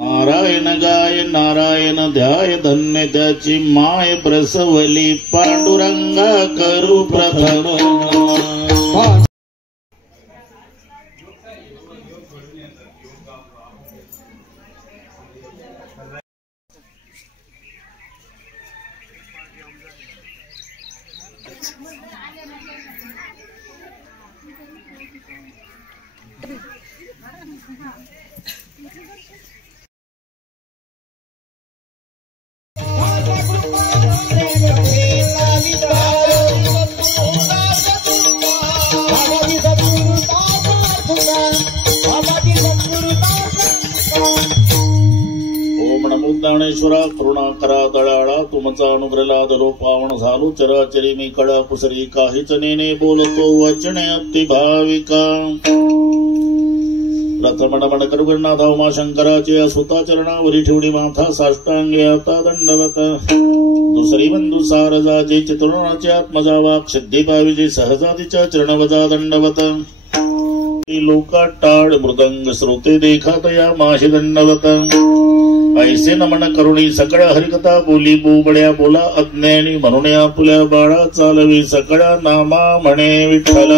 नारायण गाय नारायण ध्याय धन्य त्याची माय प्रसवली पांडुरंगा करू प्रथम। ओम नमो ज्ञानेश्वरा करुणाकरा दयाळा तुमचा अनुग्रह लादलो पावन झालो चराचरी मी कळा कुसरी काहीच नेने बोलतो वचने अति भाविका। प्रथम नमन करुगणनाथ उमा शंकराचे सुता चरणावरी ठेवणी माथा साष्टांगे आता दंडवत। दुसरी बंधू सारजाचे चितृणाचे आत्मजा वाक सिद्धी पाविजे सहजातीच्या चरणवजा दंडवत। लोका टाळ मृदंग श्रोते देखातया माशी दंडवत। ऐसे नमन करुणी सकळ हरिकथा बोली बोबड्या बोला अज्ञानी म्हणून आपुल्या बाळा चालवी सकळा नामा म्हणे विठ्ठल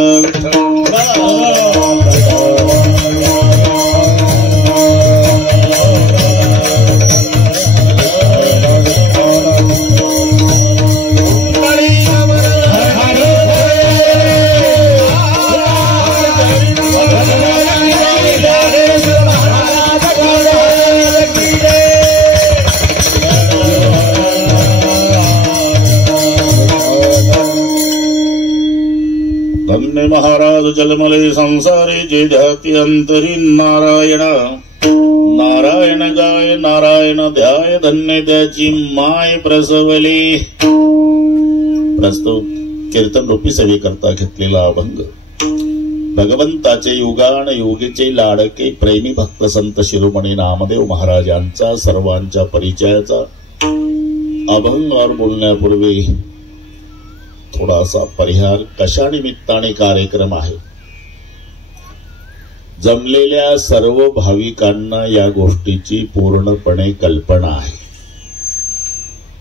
धन्य महाराज जलमले संसारे जे ध्याती अंतरी नारायण नारायण गाय नारायण ध्याय धन्य त्याची माय प्रसवली। प्रस्तुत कीर्तन रूपी सेवे करता घेतलेला अभंग भगवंताचे युगान योगीचे लाडके प्रेमी भक्त संत शिरोमणी नामदेव महाराजांचा सर्वांच्या परिचयाचा अभंगावर बोलण्यापूर्वी थोडासा परिहार कशा निमित्ताने कार्यक्रम आहे। जमलेल्या सर्व भाविकांना या गोष्टीची पूर्णपणे कल्पना आहे।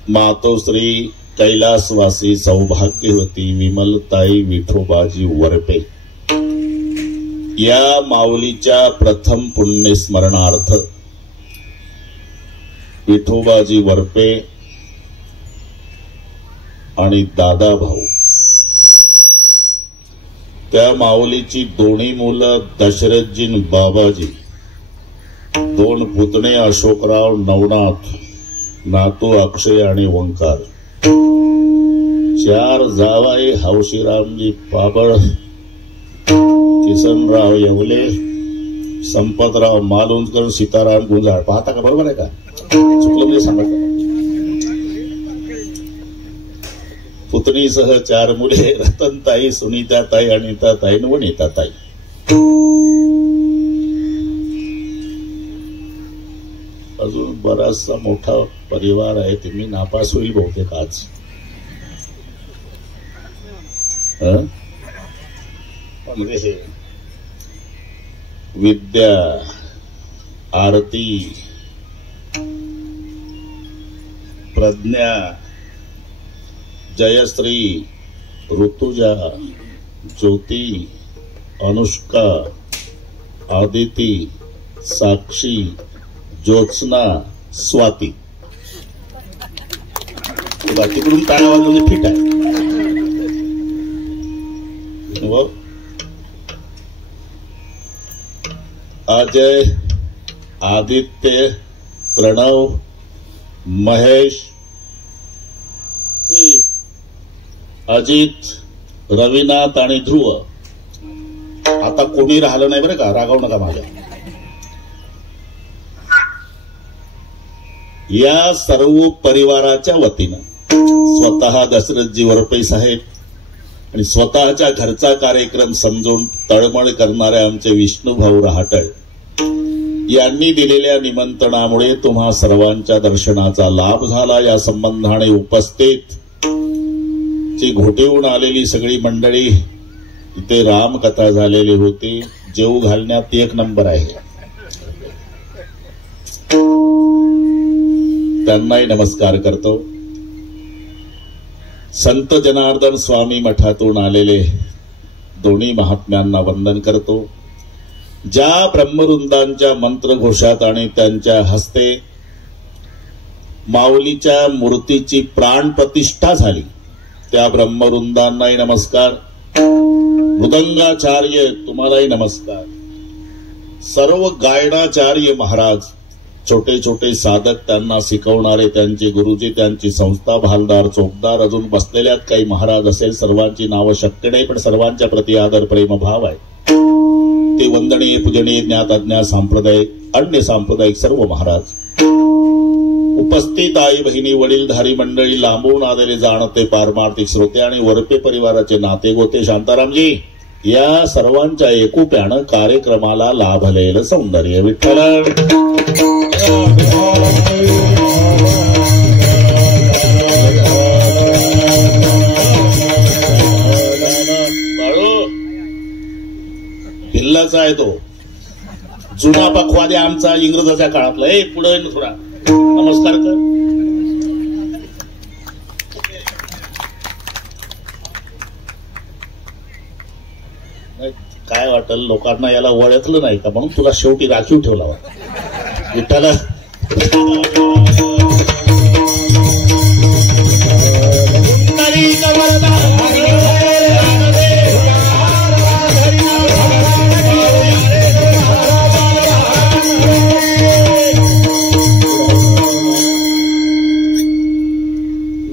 मातोश्री कैलासवासी सौभाग्यवती विमलताई विठोबाजी वरपे या माऊलीच्या प्रथम पुण्यस्मरणार्थ विठोबाजी वरपे आणि दादा भाऊ त्या माऊलीची दोन्ही मुलं दशरथजी बाबाजी, दोन पुतणे अशोकराव नवनाथ, नातू अक्षय आणि ओंकार, चार जावाई हौशीरामजी पाबळ, किसनराव येवले, संपतराव मालुंजकर, सीताराम गुंजाळ। पाहता का बरोबर आहे का? चुकलं म्हणजे सांगा। पुतणीसह चार मुले रतनताई, सुनीताताई, अनिताताई आणि वनिताताई। अजून बराचसा मोठा परिवार आहे। तुम्ही नापास होईल बहुतेक आज। म्हणजे विद्या, आरती, प्रज्ञा, जयश्री, ऋतुजा, ज्योती, अनुष्का, आदिती, साक्षी, ज्योत्सना, स्वाती। तिकडून टाळ्या वाजवणे फिट आहे। अजय, आदित्य, प्रणव, महेश, अजित, रविनाथ आणि ध्रुव। आता कोणी राहिलं नाही बरं का, रागावू नका माझ्या। या सर्व परिवाराच्या वतीनं स्वतः दशरथजी वरपे साहेब आणि स्वतःच्या घरचा कार्यक्रम समजून तळमळ करणारे आमचे विष्णुभाऊ रहाटळ यांनी दिलेल्या निमंत्रणामुळे तुम्हा सर्वांच्या दर्शनाचा लाभ झाला। या संबंधाने उपस्थित ची घोटीहून आलेली सगळी मंडळी, इथे रामकथा झालेली होती, जेव घालण्यात एक नंबर आहे। त्यांनाही नमस्कार करतो. संत जनार्दन स्वामी मठातून आलेले दोन्ही महात्म्यांना वंदन करतो. ज्या ब्रह्मवृंदांच्या मंत्रघोषात आणि त्यांच्या हस्ते माऊलीच्या मूर्तीची प्राण प्रतिष्ठा झाली त्या ब्रह्मवृंदांनाही नमस्कार. मृदंगाचार्य तुम्हालाही नमस्कार. सर्व गायनाचार्य महाराज, छोटे छोटे साधक, त्यांना शिकवणारे त्यांचे गुरुजी, त्यांची संस्था, भालदार, चोपदार, अजून बसलेल्यात काही महाराज असेल, सर्वांची नावं शक्य नाही, पण सर्वांच्या प्रति आदर प्रेम भाव आहे. ते वंदनीय, पूजनीय, ज्ञात अज्ञात, सांप्रदायिक, अन्य सांप्रदायिक सर्व महाराज, उपस्थित आई बहिणी, वडीलधारी मंडळी, लांबून आलेले जाणते पारमार्थिक श्रोते आणि वरपे परिवाराचे नाते गोते, शांतारामजी, या सर्वांच्या एकोप्यानं कार्यक्रमाला लाभलेलं सौंदर्य. विठ्ठल बाळू पिल्लाचा आहे तो, जुना पखवादे आमचा इंग्रजाच्या काळातला. पुढे थोडा नमस्कार कर. काय वाटल लोकांना, याला ओळखलं नाही का म्हणून तुला शेवटी राखीव ठेवला. विठ्ठला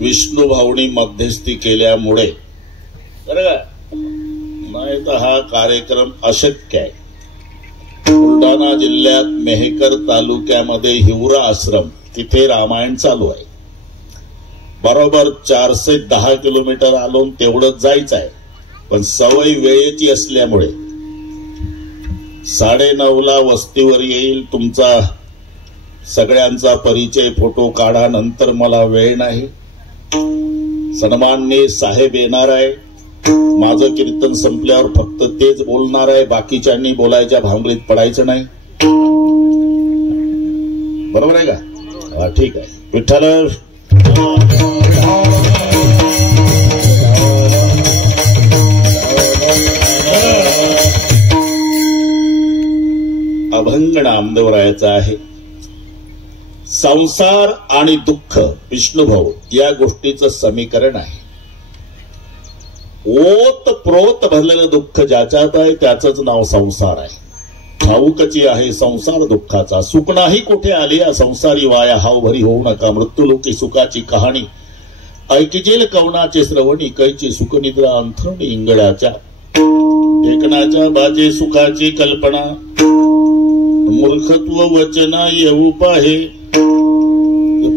विष्णू भाऊनी मध्यस्थी केल्यामुळे, बरं का, नाही तर हा कार्यक्रम अशक्य आहे. बुलढाणा जिल्ह्यात मेहकर तालुक्यामध्ये हिवरा आश्रम, तिथे रामायण चालू आहे. बरोबर 410 किलोमीटर आलोन तेवढंच जायचं आहे, पण सवय वेळेची असल्यामुळे 9:30ला वस्तीवर येईल. तुमचा सगळ्यांचा परिचय, फोटो काढा, नंतर मला वेळ नाही. सन्माननीय साहेब येणार आहे. माझं कीर्तन संपल्यावर फक्त तेच बोलणार आहे, बाकीच्यांनी बोलायच्या भांगडीत पडायचं नाही. बरोबर आहे का? ठीक आहे. विठ्ठल अभंग नामदेवरायाचा आहे. संसार आणि दुःख, विष्णुभाऊ, या गोष्टीचं समीकरण आहे. ओत प्रोत भरलेलं दुःख ज्याच्यात आहे त्याचंच नाव संसार आहे. ठाऊकची आहे संसार दुःखाचा, सुख नाही कोठे आली या संसारी वाया. हाव भरी होऊ नका मृत्यू लोकी सुखाची कहाणी. ऐकजेल कवनाचे श्रवणी, कैची सुखनिद्रा अंथरुणी इंगळ्याच्या. टेकणाच्या बाजे सुखाची कल्पना, मूर्खत्व वचना येऊ पाहे.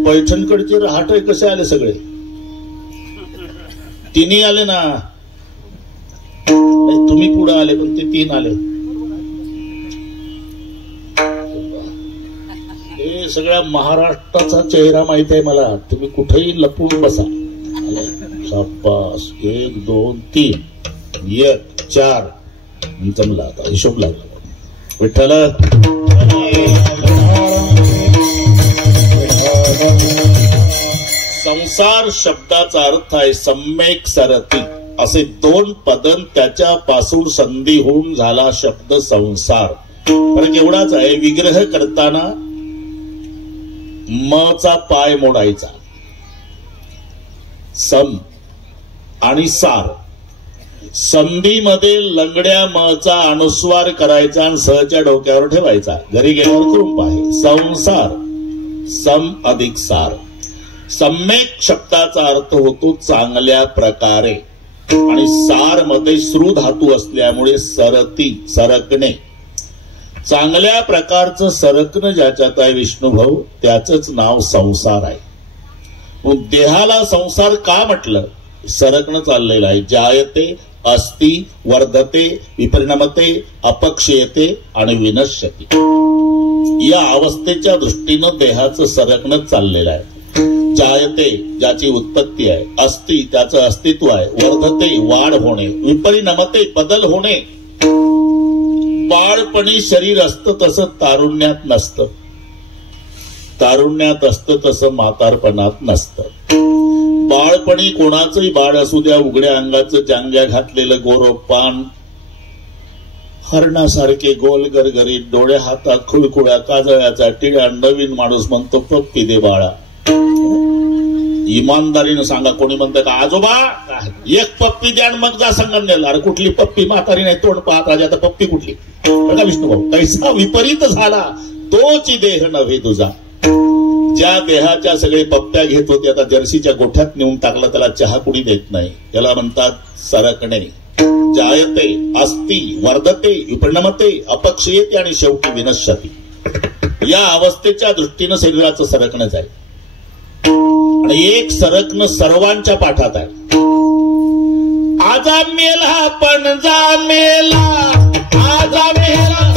पैठणकडचे रहाटे कसे आले सगळे, तिन्ही आले ना. तुम्ही पुढे आले पण ते 3 आले. हे सगळ्या महाराष्ट्राचा चेहरा माहित आहे मला. तुम्ही कुठेही लपून बसा. शाबास. 1 2 3 1 4 जमला. आता हिशोब लागला. विठ्ठल संसार शब्दाचा अर्थ आहे सम्यक सरती. असे 2 पदन त्याच्यापासून संधी होऊन झाला शब्द संसार. फरक एवढाच आहे, विग्रह करताना मचा पाय मोडायचा. सम आणि सार, संधीमध्ये लंगड्या मचा अनुस्वार करायचा आणि सहच्या डोक्यावर ठेवायचा. घरी गेल्यावर कृप आहे. संसार, सम अधिक सार. सम्यक शब्दाचा अर्थ होतो चांगल्या प्रकारे, आणि सार मध्ये श्रू धातू असल्यामुळे सरती, सरकणे. चांगल्या प्रकारचं सरकणं ज्याच्यात आहे विष्णुभाऊ, त्याचंच नाव संसार आहे. मग देहाला संसार का म्हटलं? सरकणं चाललेलं आहे. जायते, अस्ति, वर्धते, विपरिणमते, अपक्षयते आणि विनश्यते. या अवस्थेच्या दृष्टीनं देहाचं सरकणं चाललेलं आहे. जायते, ज्याची उत्पत्ती आहे. अस्ति, त्याचं अस्तित्व आहे. वर्धते, वाढ होणे. विपरिणमते, बदल होणे. बाळपणी शरीर असतं तसं तारुण्यात नसतं. तारुण्यात असतं तसं म्हातारपणात नसतं। बाळपणी कोणाचंही बाळ असू द्या, उघड्या अंगाचं जांग्या घातलेलं गोरं पान, हरणासारखे गोल गरगरीत डोळे, हातात खुळखुळ्या काजळ्याचा टिळा, नवीन माणूस म्हणतो पप्पी दे बाळा। इमानदारीनं सांगा, कोणी म्हणतं का आजोबा एक पप्पी द्या मग जा संगमनेरला? अरे कुठली पप्पी, म्हातारी नाही तोंड पाहत राजा, आता पप्पी कुठली? बघा विष्णुभाऊ, कैसा विपरीत झाला तोच देह नव्हे तुझा। ज्या देहाच्या सगळे पप्प्या घेत होते आता जर्सीच्या गोठ्यात नेऊन टाकला, त्याला चहा कुणी देत नाही, त्याला म्हणतात सरकणे। जायते, अस्ति, वर्धते, विपणमते, अपक्षयते आणि शेवटी विनश्यती। या अवस्थेच्या दृष्टीनं शरीराचं सरकणंच आहे आणि एक सरकणं सर्वांच्या पाठात आहे। आजा मेला पण जा मेला, आजा मेला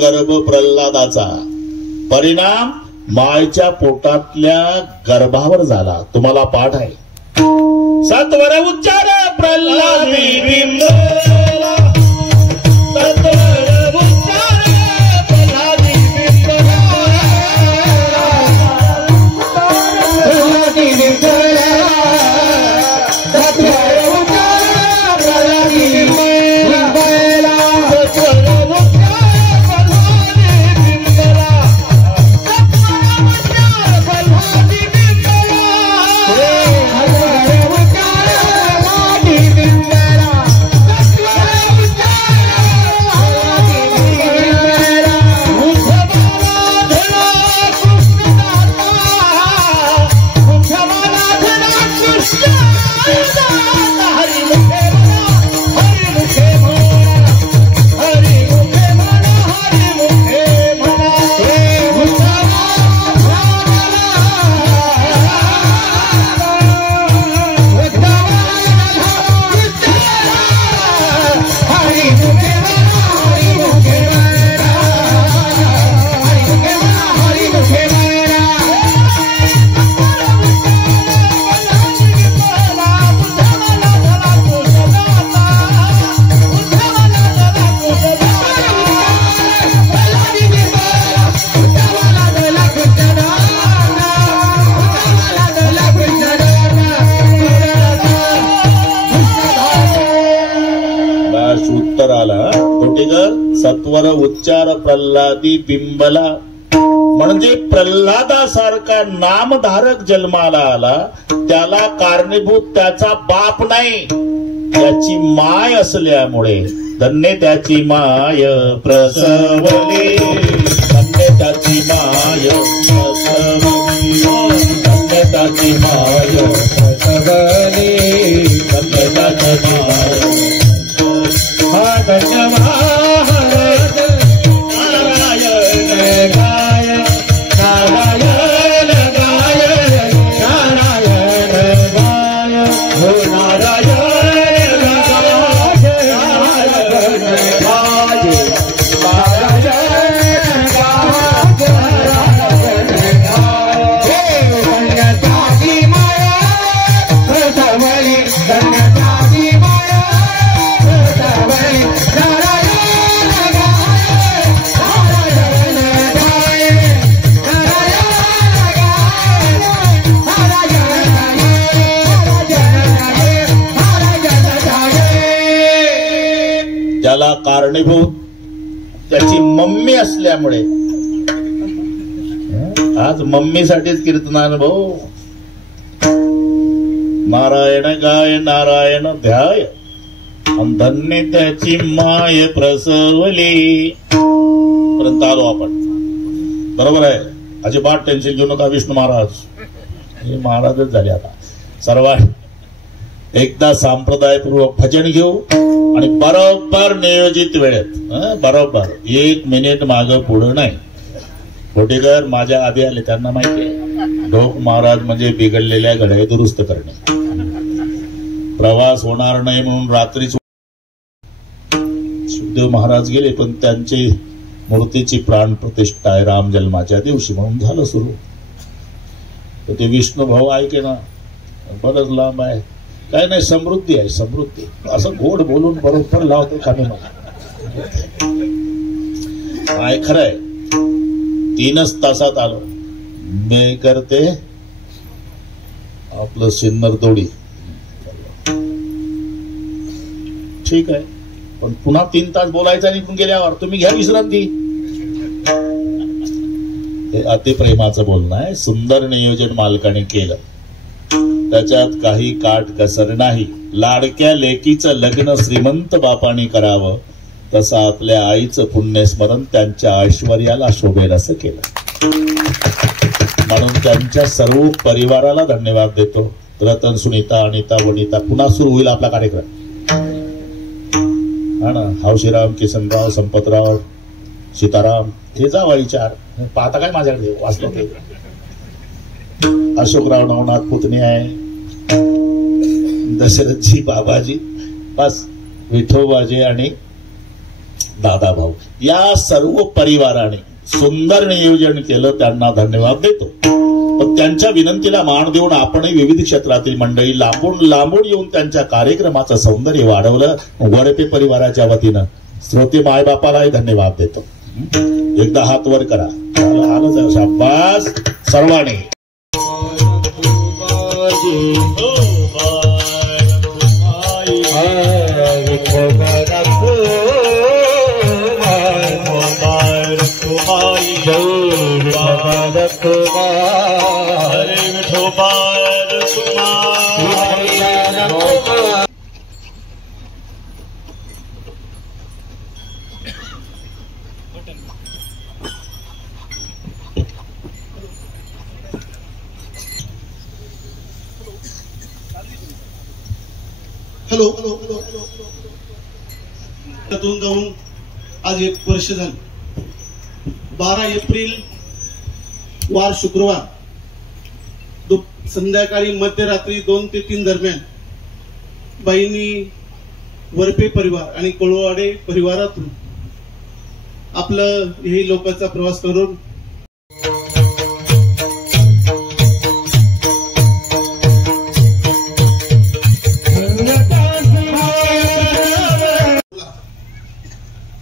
गर्भ प्रल्हादाचा परिणाम मायच्या पोटातल्या गर्भावर झाला। तुम्हाला पाठ आहे, सत्वर उच्चार प्रल्हादी बिंबला, सत्वर उच्चार प्रल्हादी बिंबला, प्रल्हादी बिंबला, सत्वर उच्चार प्रल्हादी बिंबला, सत्वर सत्वर उच्चार प्रल्हादी बिंबला, म्हणजे प्रल्हादासारखा नामधारक जन्माला आला त्याला कारणीभूत त्याचा बाप नाही, त्याची माय असल्यामुळे धन्य त्याची माय प्रसवली, धन्य त्याची माय प्रसवली, धन्य त्याची माय प्रसवली, धन्य त्याची माय हा धन्यवाद नारायण गाय नारायण गाय नारायण गाय हो नारायण त्याला कारणीभूत त्याची मम्मी असल्यामुळे आज मम्मीसाठीच कीर्तनान भाऊ नारायण गाय नारायण ध्याय धन्य त्याची माय प्रसवली पर्यंत आलो आपण. बरोबर आहे, अजिबात टेन्शन घेऊ नका विष्णू महाराज, हे महाराजच झाले आता. सर्वांनी एकदा संप्रदायपूर्वक भजन घेऊ आणि बरोबर नियोजित वेळेत, बरोबर 1 मिनिट माग पुढं नाही. कोटेकर माझ्या आधी आले, त्यांना माहिती आहे ढोक महाराज म्हणजे बिघडलेल्या घड्या दुरुस्त करणे. प्रवास होणार नाही म्हणून रात्री सुखदेव महाराज गेले, पण त्यांची मूर्तीची प्राण प्रतिष्ठा आहे राम जन्माच्या दिवशी म्हणून झालं सुरू. तर ते विष्णू भाऊ ऐके ना, बरंच लांब आहे, काय नाही, समृद्धी आहे समृद्धी. असं गोड बोलून बरोबर लावते खाणे मला काय खरंय. 3च तासात आलो मी, करते आपलं सिन्नर तोडी, ठीक आहे, पण पुन्हा 3 तास बोलायचं निघून गेल्यावर तुम्ही घ्या विश्रांती. हे अतिप्रेमाचं बोलणं आहे. सुंदर नियोजन मालकाने केलं, त्याच्यात काही काट कसर नाही. लाडक्या लेकीचं लग्न श्रीमंत बापाने करावं, तसं आपल्या आईचं पुण्यस्मरण त्यांच्या ऐश्वर्याला शोभेल असं केलं. म्हणून त्यांच्या सर्व परिवाराला धन्यवाद देतो. रतन, सुनीता, अनिता, वनिता. पुन्हा सुरू होईल आपला कार्यक्रम, हा ना. हौशीराम, किसनराव, संपतराव, सीताराम, हे जावा विचार पाहता काय माझ्याकडे वाचलं ते. अशोकराव नवनाथ पुतणी आहे, दशरथजी, बाबाजी, बस विठोबाजी आणि दादा भाऊ, या सर्व परिवाराने सुंदर नियोजन केलं, त्यांना धन्यवाद देतो. पण त्यांच्या विनंतीला मान देऊन आपणही विविध क्षेत्रातील मंडळी लांबून लांबून येऊन त्यांच्या कार्यक्रमाचं सौंदर्य वाढवलं. वडपे परिवाराच्या वतीनं श्रोते मायबापालाही धन्यवाद देतो. एकदा हात वर करा, आलं शाबास सर्वांनी. हॅलो, जाऊन आज 1 वर्ष झालं. 12 एप्रिल वार शुक्रवार संध्याकाळी मध्यरात्री 2 ते 3 दरम्यान बाईंनी वरपे परिवार आणि कोळवाडे परिवारातून आपलं हे लोकांचा प्रवास करून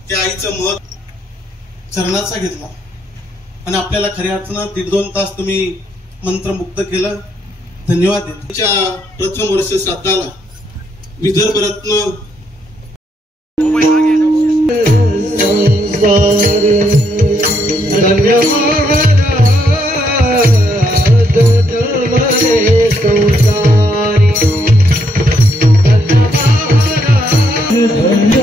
त्या आईचं मत चरणाचा घेतला आणि आपल्याला खऱ्या अर्थानं 1.5-2 तास तुम्ही मंत्रमुग्ध केलं. धन्यवाद देतो. त्याच्या प्रथम वर्ष श्राद्धाला विदर्भ रत्न संसार धन्य महाराज जन्मले संसारी धन्य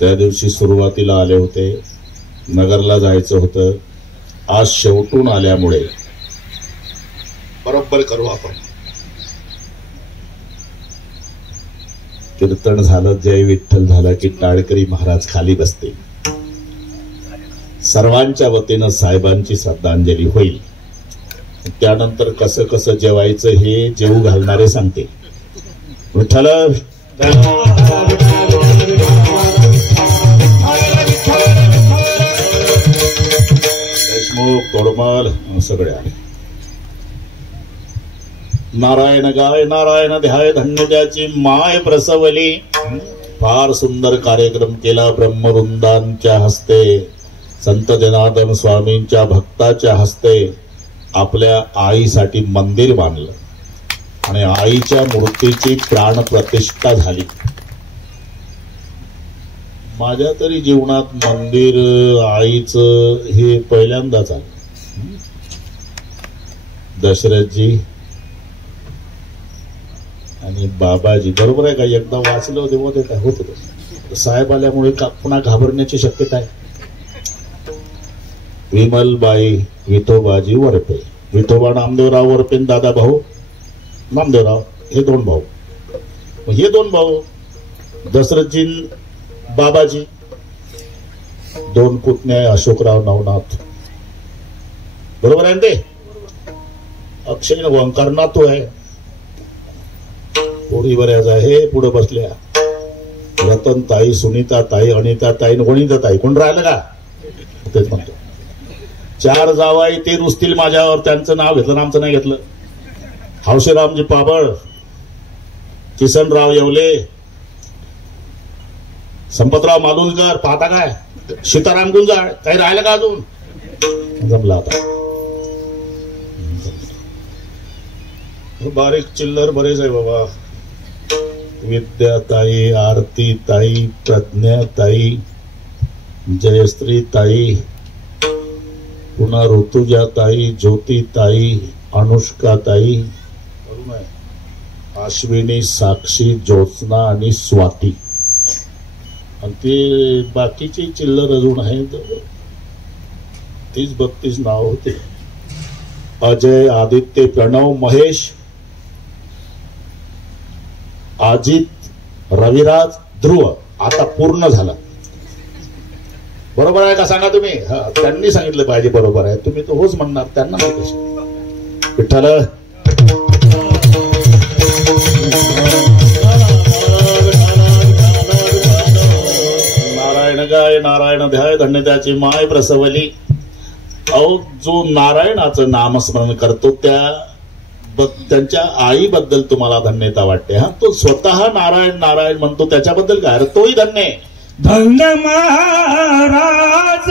त्या दिवशी सुरुवातीला आले होते, नगरला जायचं होतं. आज शेवटून आल्यामुळे बरोबर करू आपण. कीर्तन झालं, जय विठ्ठल झालं की टाळकरी महाराज खाली बसते. सर्वांच्या वतीनं साहेबांची श्रद्धांजली होईल. त्यानंतर कसं कसं जेवायचं हे जेवू घालणारे सांगते. विठ्ठल देशमुख तोडमल सगळे आले. नारायण गाय नारायण ध्याय धन्य ज्याची माय प्रसवली. फार सुंदर कार्यक्रम केला ब्रह्मवृंदांच्या हस्ते, संत जनार्दन स्वामींच्या भक्ताच्या हस्ते. आपल्या आईसाठी मंदिर बांधलं आणि आईच्या मूर्तीची प्राण प्रतिष्ठा झाली. माझ्या तरी जीवनात मंदिर आईचं हे पहिल्यांदाच आलं. दशरथजी आणि बाबाजी बरोबर आहे का? एकदा वाचलं तेव्हा ते काय होत होतं. साहेब आल्यामुळे पुन्हा घाबरण्याची शक्यता आहे. विमलबाई विठोबाजी वरपे, विठोबा नामदेवराव वरपे, दादा भाऊ नामदेवराव, हे दोन भाऊ. हे दोन भाऊ दशरथजी बाबाजी, दोन पुतणे अशोकराव नवनाथ, बरोबर आहे ते. अक्षय ओंकार नातू आहे. पोरी बऱ्याच आहे पुढे बसल्या. रतन ताई, सुनीता ताई, अनिता ताई, वनिता ताई. कोण राहिलं का? तेच म्हणतो. 4 जावाई ते रुसतील माझ्यावर. त्यांचं नाव घेतलं, आमचं नाही घेतलं. हौशीरामजी पाबळ, किसनराव येवले, संपतराव मालुलकर, पाहता काय? सीताराम गुंजाळ. काही राहिलं का अजून? जमला आता. बारीक चिल्लर बरेच आहे बाबा. विद्याताई, आरती ताई, प्रज्ञा ताई, जयश्री ताई, पुन्हा ऋतुजा ताई, ज्योती ताई, अनुष्का ताई, अश्विनी, साक्षी, ज्योत्स्ना आणि स्वाती. आणि ते बाकीची चिल्लर अजून आहेत. 30-32 नाव होते. अजय, आदित्य, प्रणव, महेश, अजित, रविराज, ध्रुव. आता पूर्ण झालं. बरोबर आहे का सांगा तुम्ही? त्यांनी सांगितलं पाहिजे बरोबर आहे. तुम्ही तो होच म्हणणार, त्यांना नाही. विठ्ठल नारायण गाय नारायण ध्याय धन्य त्याची माय प्रसवली. अहो, जो नारायणाचं नामस्मरण करतो त्यांच्या आईबद्दल तुम्हाला धन्यता वाटते. हा, तो स्वतः नारायण नारायण म्हणतो, त्याच्याबद्दल काय? तोही धन्य आहे. धन्य महाराज,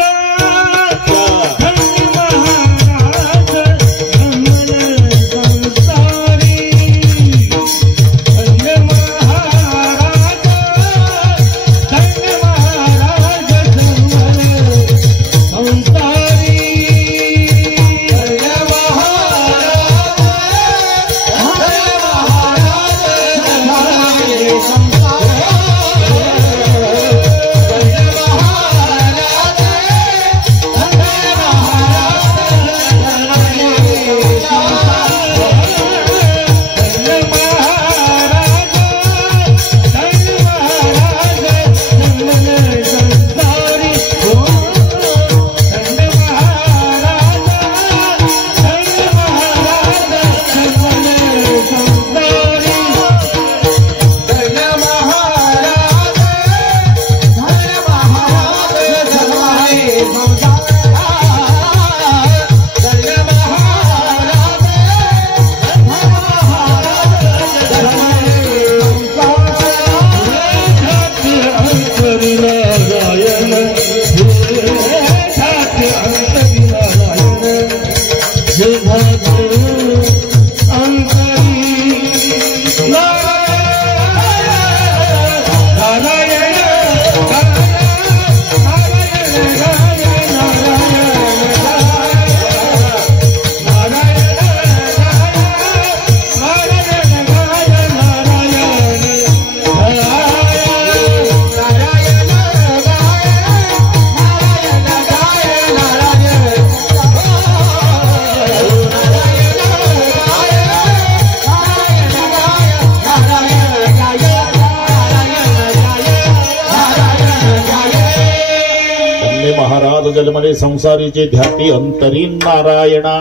जन्मले संसारीचे ध्याती अंतरीन नारायणा.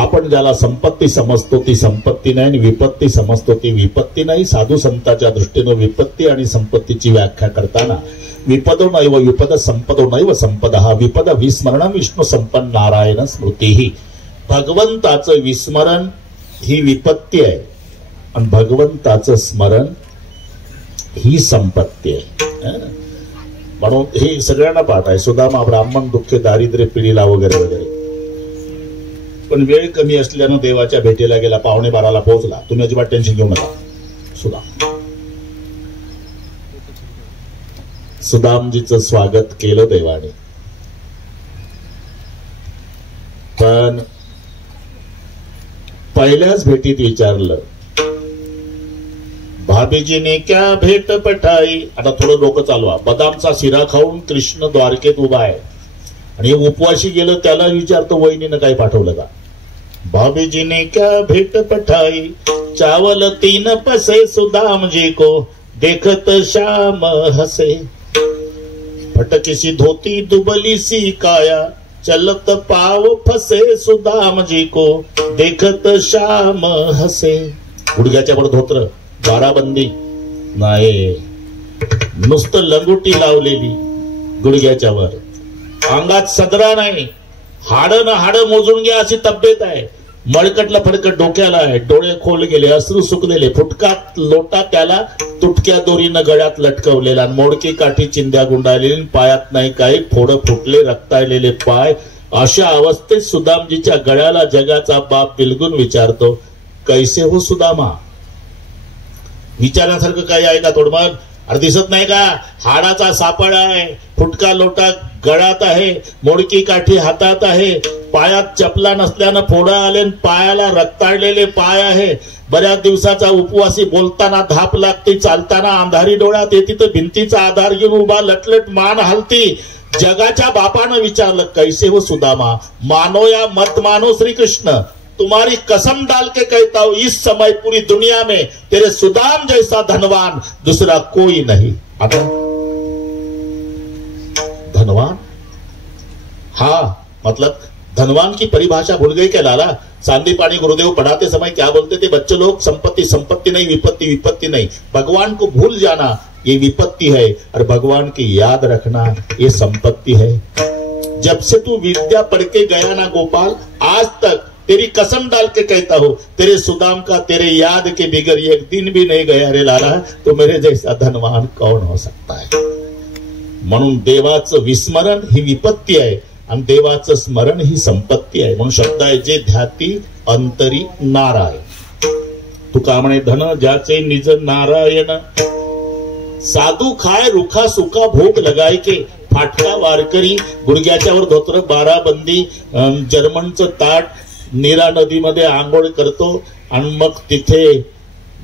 आपण ज्याला संपत्ती समजतो ती संपत्ती नाही आणि विपत्ती समजतो ती विपत्ती नाही. साधू संतांच्या दृष्टीने विपत्ती आणि संपत्तीची व्याख्या करताना विपदो नैव विपद संपदो नैव संपदः विपद विस्मरण विष्णू संपन्न नारायण स्मृती. भगवंताचं विस्मरण ही विपत्ती आहे आणि भगवंताचं स्मरण ही संपत्ती आहे. म्हणून हे सगळ्यांना पाठ आहे. सुदामा ब्राह्मण दुःख दारिद्र्य पिढीला वगैरे वगैरे. पण वेळ कमी असल्यानं देवाच्या भेटीला गेला. 11:15 पोहोचला. तुम्ही अजिबात टेन्शन घेऊ नका. सुदामजीचं स्वागत केलं देवाने. पण पहिल्याच भेटीत विचारलं भाभीजीने क्या भेट पठाई. आता थोडं डोकं चालवा. बदामचा शिरा खाऊन कृष्ण द्वारकेत उभा आहे आणि उपवाशी गेलं. त्याला विचारतो वहिनीनं काय पाठवलं का. भाभीजीने क्या भेट पठाई चावल 3 पसे सुदाम जी को देखत श्याम हसे. फटकी सी धोती दुबली सी काया चलत पाव फसे सुदाम जी को देखत श्याम हसे. गुडघ्याच्या वर धोत्र, बाराबंदी नाही, नुसतं लंगोटी लावलेली गुडघ्याच्या वर, अंगात सदरा नाही, हाड न हाड मोजून घ्या अशी तब्येत आहे. मळकटला फडकट डोक्याला आहे, डोळे खोल गेले, अश्रू सुकलेले, फुटकात लोटा त्याला तुटक्या दोरीनं गळ्यात लटकवलेला, मोडकी काठी चिंध्या गुंडाळलेली, पायात नाही काही, फोड फुटले, रक्ताळलेले पाय. अशा अवस्थेत सुदामजीच्या गळ्याला जगाचा बाप बिलगून विचारतो, कैसे हो सुदामा. विचारण्यासारखं काही आहे का तोडमग. अरे दिसत नाही का, हाडाचा सापळा आहे, फुटका लोटा गळ्यात आहे, मोडकी काठी हातात आहे, पायात चपला नसल्यानं फोडा आले, पायाला रक्ताळलेले पाय आहे, बऱ्याच दिवसाचा उपवासी, बोलताना धाप लागते, चालताना अंधारी डोळ्यात येते, तर भिंतीचा आधार घेऊन उभा लटलट मान हलती. जगाच्या बापानं विचारलं, कैसे हो सुदामा. मानो या मत मानो श्री कृष्ण, तुम्हारी कसम डाल के कहता हूं इस समय पूरी दुनिया में तेरे सुदाम जैसा धनवान दूसरा कोई नहीं. आता धनवान, हाँ मतलब धनवान की परिभाषा भूल गई क्या लाला. चांदी पानी गुरुदेव पढ़ाते समय क्या बोलते थे बच्चे लोग, संपत्ति संपत्ति नहीं, विपत्ति विपत्ति नहीं. भगवान को भूल जाना ये विपत्ति है और भगवान की याद रखना ये संपत्ति है. जब से तू विद्या पढ़ के गया ना गोपाल, आज तक तेरी कसम डाल के कहता हूं तेरे सुदाम का तेरे याद के बिगर एक दिन भी नहीं गया रे लाला. तो मेरे जैसा धनवान कौन हो सकता है. म्हणून देवाचं विस्मरण ही विपत्ती आहे आणि देवाचं स्मरण ही संपत्ती आहे. म्हणून शब्द आहे, जे ध्याती अंतरी नारायण. तुका म्हणे धन ज्याचे निज नारायण, साधू खाय रुखा सुखा भोग लगाय के. फाटका वारकरी, गुडघ्याच्यावर धोत्र, बाराबंदी, जर्मनचं ताट, नीरा नदीमध्ये आंघोळ करतो आणि मग तिथे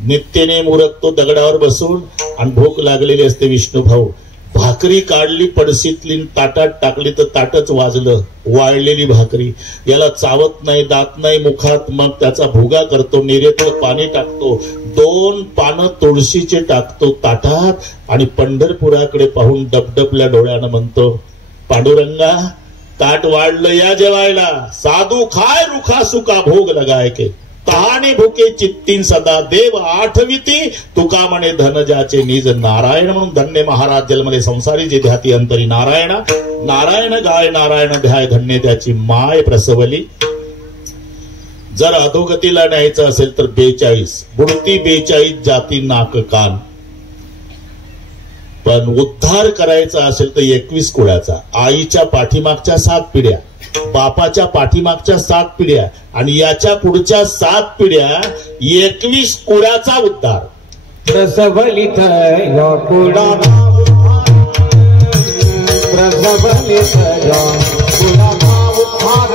नित्यने मुरकतो दगडावर बसून आणि भूक लागलेली असते. विष्णू भाऊ भाकरी काढली पडशीतली, ताटात टाकली तर ताटच वाजलं, वाळलेली भाकरी. याला चावत नाही, दात नाही मुखात, मग त्याचा भुगा करतो, निरेतलं पाणी टाकतो, 2 पानं तुळशीचे टाकतो ताटात आणि पंढरपुराकडे पाहून डबडबल्या डोळ्यानं म्हणतो, पांडुरंगा ताट वाढलं या जेवायला. साधू खाय रुखा सुका भोग लगाय के, तहाने भुके चित्तीन सदा देव आठविती. तुका म्हणे धन ज्याचे निज नारायण. म्हणून धन्य महाराज जन्मले संसारी जे ध्याती अंतरी नारायणा. नारायण गाय नारायण ध्याय धन्य त्याची माय प्रसवली. जर अधोगतीला न्यायचं असेल तर 42 बुडती 42 जाती नाक कान. पण उद्धार करायचा असेल तर 21 कुळाचा, आईच्या पाठीमागच्या 7 पिढ्या, बापाच्या पाठीमागच्या 7 पिढ्या आणि याच्या पुढच्या 7 पिढ्या, 21 कुळाचा उद्धार. प्रसवलित या कुळाला प्रसवलित या कुळाला उद्धार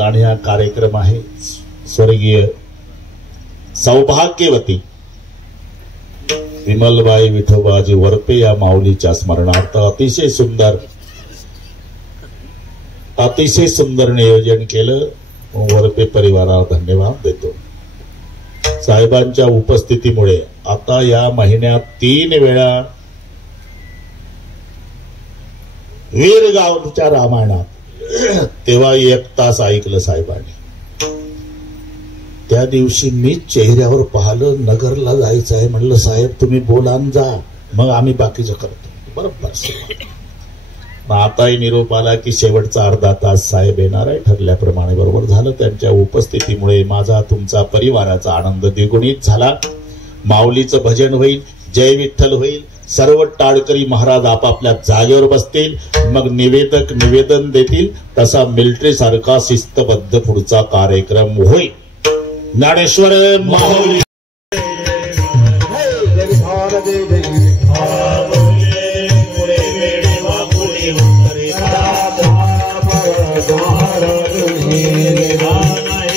आणि हा कार्यक्रम आहे स्वर्गीय सौभाग्यवती विमलबाई विठोबाजी वरपे या माऊलीच्या स्मरणार्थ अतिशय सुंदर नियोजन केलं. वरपे परिवाराला धन्यवाद देतो. साहेबांच्या उपस्थितीमुळे आता या महिन्यात 3 वेळा वीरगावच्या रामायणात तेव्हा 1 तास ऐकलं साहेबांनी. त्या दिवशी मी चेहऱ्यावर पाहिलं, नगरला जायचं आहे म्हणलं, साहेब तुम्ही बोलान जा, मग आम्ही बाकीचं करतो. बरोबर. आताही निरोप आला की शेवटचा अर्धा तास साहेब येणार आहे ठरल्याप्रमाणे. बरोबर झालं. त्यांच्या उपस्थितीमुळे माझा तुमचा परिवाराचा आनंद द्विगुणित झाला. माऊलीचं भजन होईल, जय विठ्ठल होईल, सर्व टाळकरी महाराज आपापल्या जागेवर बसतील, मग निवेदक निवेदन देतील. तसा मिलिटरी सारखा शिस्तबद्ध पुढचा कार्यक्रम होईल. ज्ञानेश्वर माऊली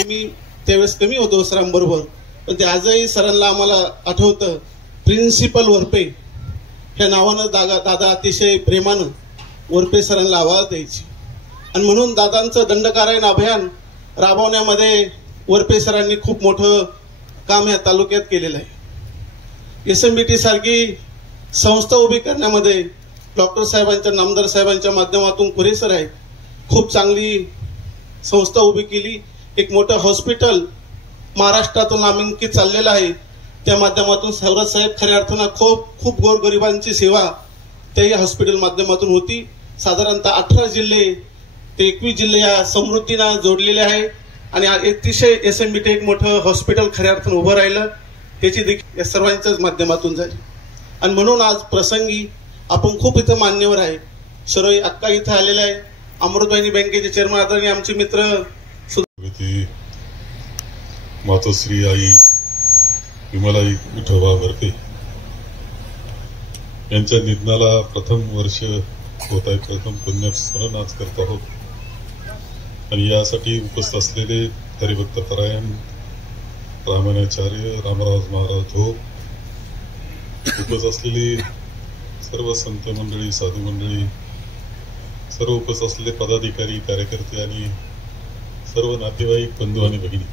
मी त्यावेळेस कमी होतो सरांबरोबर, पण ते आजही सरांना आम्हाला आठवतं. प्रिन्सिपल वरपे ह्या नावानं दादा अतिशय प्रेमानं वरपे सरांना आवाज द्यायची. आणि म्हणून दादांचं दंडकारण्य अभियान राबवण्यामध्ये वरपे सरांनी खूप मोठं काम या तालुक्यात केलेलं आहे. SMBT सारखी संस्था उभी करण्यामध्ये डॉक्टर साहेबांच्या, नामदार साहेबांच्या माध्यमातून पुरेसर आहे. खूप चांगली संस्था उभी केली. एक मोठं हॉस्पिटल महाराष्ट्रातून नामांकित चाललेलं आहे. त्या माध्यमातून सौरभ साहेब खऱ्या अर्थानं खूप गोरगरिबांची सेवा त्या हॉस्पिटल माध्यमातून होती. साधारणतः 18 जिल्हे ते 21 जिल्हे या समृद्धीनं जोडलेले आहे. आणि अतिशय SMBT एक मोठं हॉस्पिटल खऱ्या अर्थानं उभं राहिलं, त्याची देखील या सर्वांच्याच माध्यमातून झाली. आणि म्हणून आज प्रसंगी आपण खूप इथं मान्यवर आहे. शरोई अक्का इथं आलेला आहे, अमृतवाहिनी बँकेचे चेअरमन आदरणीय आमचे मित्र मातोश्री आई विमलाई विठोबा वरपे यांच्या निधनाला प्रथम वर्ष होत आहे. प्रथम पुण्यस्मरण आज करत आहोत. आणि यासाठी उपस्थित असलेले हरिभक्त परायण रामायणाचार्य रामराज महाराज हो, उपस्थित असलेली सर्व संत मंडळी, साधू मंडळी, सर्व उपस्थित असलेले पदाधिकारी, कार्यकर्ते आणि सर्व नातेवाईक, बंधू आणि भगिनी,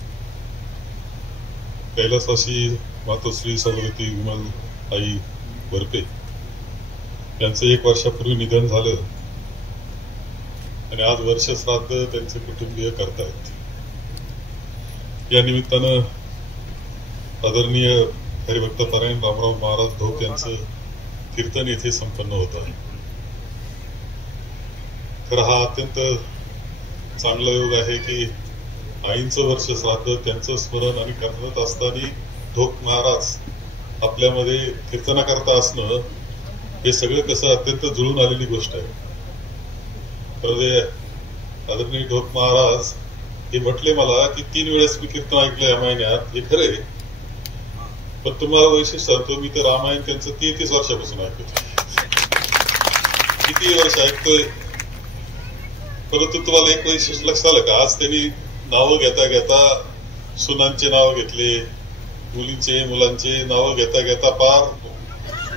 कैलासवासी मातोश्री सौभाग्यवती विमल आई वरपे यांचं 1 वर्षापूर्वी निधन झालं आणि आज वर्ष श्राद्ध त्यांचे कुटुंबीय करतायत. या निमित्तानं आदरणीय हरिभक्त परायण रामराव महाराज धोक यांचं कीर्तन येथे संपन्न होत आहे. तर हा अत्यंत चांगला योग आहे की आईंचं वर्ष श्राद्ध, त्यांचं स्मरण आणि करत असताना धोक महाराज आपल्यामध्ये कीर्तनाकरता असणं, हे सगळं कसं अत्यंत जुळून आलेली गोष्ट आहे. तर आदरणीय ढोक महाराज हे म्हटले मला की 3 वेळेस मी कीर्तन ऐकलं या महिन्यात. हे खरंय, पण तुम्हाला वैशिष्ट्य सांगतो, मी तर रामायण त्यांचं 33 वर्षापासून ऐकतो. किती वर्ष ऐकतोय, परंतु तुम्हाला एक वैशिष्ट्य लक्षात आलं का? आज त्यांनी नावं घेता घेता सुनांचे नाव घेतले, मुलींचे मुलांचे नावं घेता घेता पार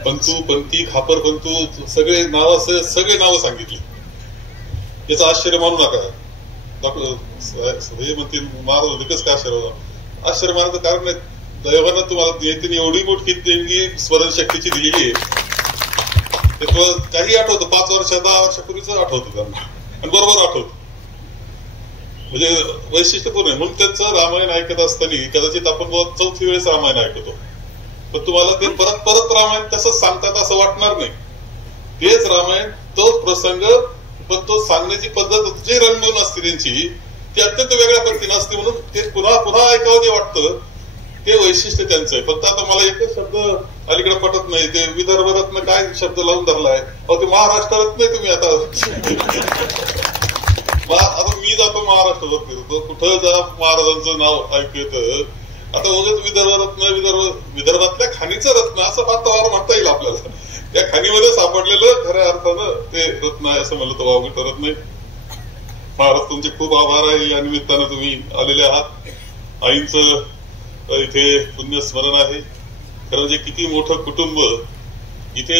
पंतू पंती खापर पंतू सगळे नाव सगळे नावं सांगितली. याचं आश्चर्य मानू नका. हे म्हणतील महाराज विकस काय आश्चर्य मानायचं कारण नाही. दैवानं तुम्हाला येते एवढी मोठी देणगी स्मरणशक्तीची दिलेली आहे. ते काही आठवतं 5 वर्ष 10 वर्षापूर्वीच आठवतं त्यांना आणि बरोबर आठवतं. म्हणजे वैशिष्ट्यपूर्ण आहे. म्हणून त्यांचं रामायण ऐकत असताना कदाचित आपण 4थी वेळेस रामायण ऐकतो, पण तुम्हाला ते परत परत रामायण तसंच सांगतात असं वाटणार नाही. तेच रामायण तोच प्रसंग, पण तो सांगण्याची पद्धत जी रंगून असते त्यांची ती अत्यंत वेगळ्या पद्धतीने असते. म्हणून ते पुन्हा पुन्हा ऐकावं जे वाटतं ते वैशिष्ट्य त्यांचं आहे. फक्त आता मला एकच शब्द अलीकडे पटत नाही. ते विदर्भरत्न काय शब्द लावून धरलाय. ते महाराष्ट्रात नाही. तुम्ही आता मी जातो महाराष्ट्रात फिरतो, कुठं जा महाराजांचं नाव ऐकू येतं. आता उगाच विदर्भातल्या खाणीचं रत्न असं वातावरण म्हणता येईल आपल्याला. त्या खाणीमध्ये सापडलेलं खऱ्या अर्थानं ते रत्न आहे असं म्हणलं तर वावगं ठरत नाही. महाराज तुमचे खूप आभार आहे. या निमित्तानं तुम्ही आलेले आहात. आईंचं इथे पुण्यस्मरण आहे. खरं म्हणजे किती मोठं कुटुंब. इथे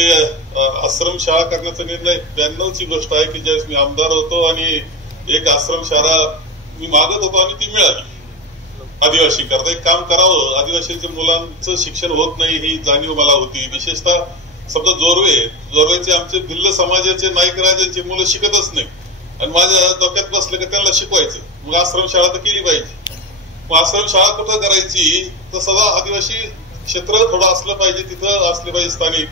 आश्रमशाळा करण्याचा निर्णय 92ची गोष्ट आहे की ज्यावेळेस मी आमदार होतो आणि एक आश्रमशाळा मी मागत होतो आणि ती मिळाली. आदिवासी करता एक काम करावं, आदिवासीच्या मुलांचं शिक्षण होत नाही ही जाणीव मला होती. विशेषतः समजा जोरवेचे आमचे भिल्ल समाजाचे नाईक राजांची मुलं शिकतच नाही आणि माझ्या डोक्यात बसलं की त्यांना शिकवायचं. मग आश्रमशाळा तर केली पाहिजे. मग आश्रमशाळा कुठं करायची तर सदा आदिवासी क्षेत्र थोडं असलं पाहिजे, तिथं असले पाहिजे स्थानिक.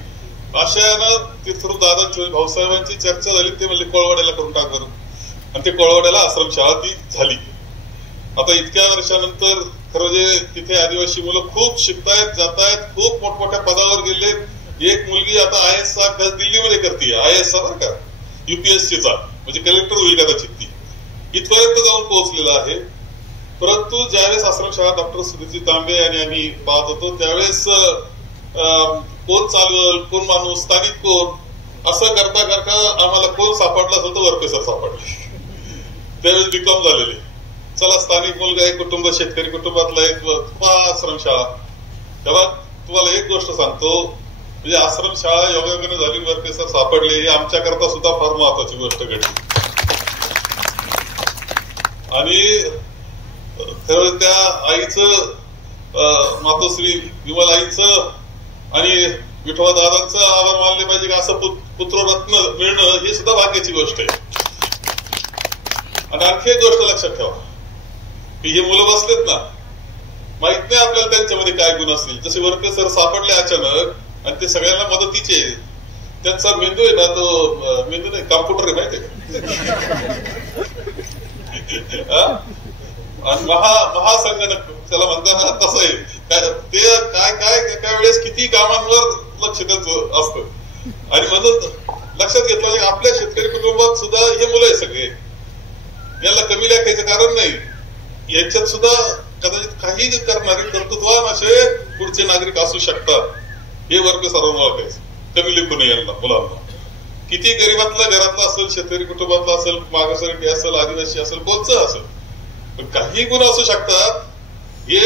अशानं तिथून दादांची भाऊसाहेबांची चर्चा झाली. ते म्हणले कोळवाड्याला करून टाक बरं, आणि ते कोळवाड्याला आश्रमशाळा ती झाली. आता इतक्या वर्षानंतर खरं म्हणजे तिथे आदिवासी मुलं खूप शिकतायत, जातायत, खूप मोठमोठ्या पदावर गेले. एक मुलगी आता IAS चा अभ्यास दिल्लीमध्ये करते. IAS चा बरं का, UPSCचा, म्हणजे कलेक्टर होईल कदाचित ती. इथपर्यंत जाऊन पोहोचलेला आहे. परंतु ज्यावेळेस आश्रमशाळा डॉक्टर सुधीरजी तांबे आणि आम्ही पाहत होतो त्यावेळेस कोण चालवल, कोण माणूस, स्थानिक कोण, असं करता करता आम्हाला कोण सापडला असेल तर वरपेसर सापडले. त्यावेळेस BCom झालेले. चला स्थानिक मुलगा एक कुटुंब, शेतकरी कुटुंबातला एक आश्रमशाळा. तेव्हा तुम्हाला एक गोष्ट सांगतो, म्हणजे आश्रमशाळा योगायोगाने झाली, वरपेसर सापडले, ही आमच्याकरता सुद्धा फार महत्वाची गोष्ट घडली. आणि खरं त्या आईचं, मातोश्री विमल आईचं आणि विठोबा दादांचं आभार मानले पाहिजे की असं पुत्ररत्न मिळणं ही सुद्धा भाग्याची गोष्ट आहे. आणि आणखी एक गोष्ट लक्षात ठेवा की हे मुलं बसलेत ना, माहित नाही आपल्याला त्यांच्यामध्ये काय गुण असतील. जसे वरके सर सापडले अचानक आणि ते सगळ्यांना मदतीचे. त्यांचा मेंदू आहे ना, तो मेंदू नाही, कॉम्प्युटर आहे माहितीये का. आणि महासंगणक त्याला म्हणताना तसं आहे. ते काय वेळेस किती कामांवर लक्ष त्यांचं असतं. आणि म्हणून लक्षात घेतलं की आपल्या शेतकरी कुटुंबात सुद्धा हे मुलं आहे सगळे. यांना कमी लेखायचं कारण नाही. यांच्यात सुद्धा कदाचित काही करणारे कर्तृत्वान असे पुढचे नागरिक असू शकतात. हे वर्ग सर्वांना ओळखायचं. कमी लेखू नये यांना, मुलांना. किती गरीबातला घरातला असेल, शेतकरी कुटुंबातला असेल, मागासवर्गीय असेल, आदिवासी असेल, कोणचं असेल, पण काही गुण असू शकतात. हे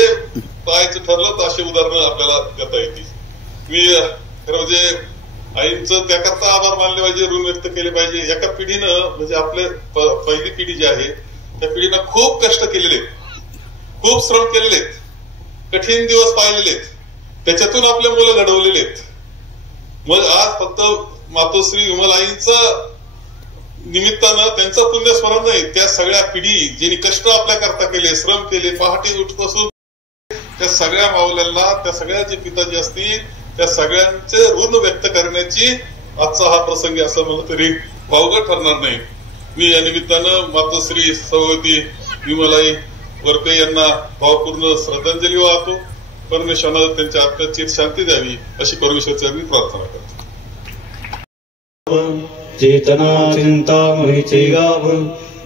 पाहायचं ठरलं तर अशी उदाहरणं आपल्याला देता येतील. मी खरं म्हणजे आईंचं त्याकरता आभार मानले पाहिजे, ऋण व्यक्त केले पाहिजे. एका पिढीनं म्हणजे आपले पहिली पिढी जी आहे त्या पिढीनं खूप कष्ट केलेले, खूप श्रम केलेले, कठीण दिवस पाहिलेले, त्याच्यातून आपले मुलं घडवलेले आहेत. मग आज फक्त मातोश्री विमलाईंचं निमित्तानं त्यांचं पुण्यस्मरण नाही, त्या सगळ्या पिढी ज्यांनी कष्ट आपल्या करता केले, श्रम केले, पहाटे उठपासून त्या सगळ्या माऊल्यांना, त्या सगळ्या जे पिताजी असतील त्या सगळ्यांचे ऋण व्यक्त करण्याची आजचा हा प्रसंग असं म्हणलं तरी वावगं ठरणार नाही. मी या निमित्तानं मातोश्री सौवती विमलाई वरपे यांना भावपूर्ण श्रद्धांजली वाहतो. परमेश्वरानं त्यांच्या आत्म्याची शांती द्यावी अशी परमेश्वराची प्रार्थना करतो. चेतना चिंतामणीचे गाव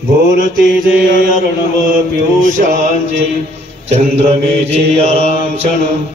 बोलते जे अर्णव पियुषांचे चंद्रमेजे आराम क्षण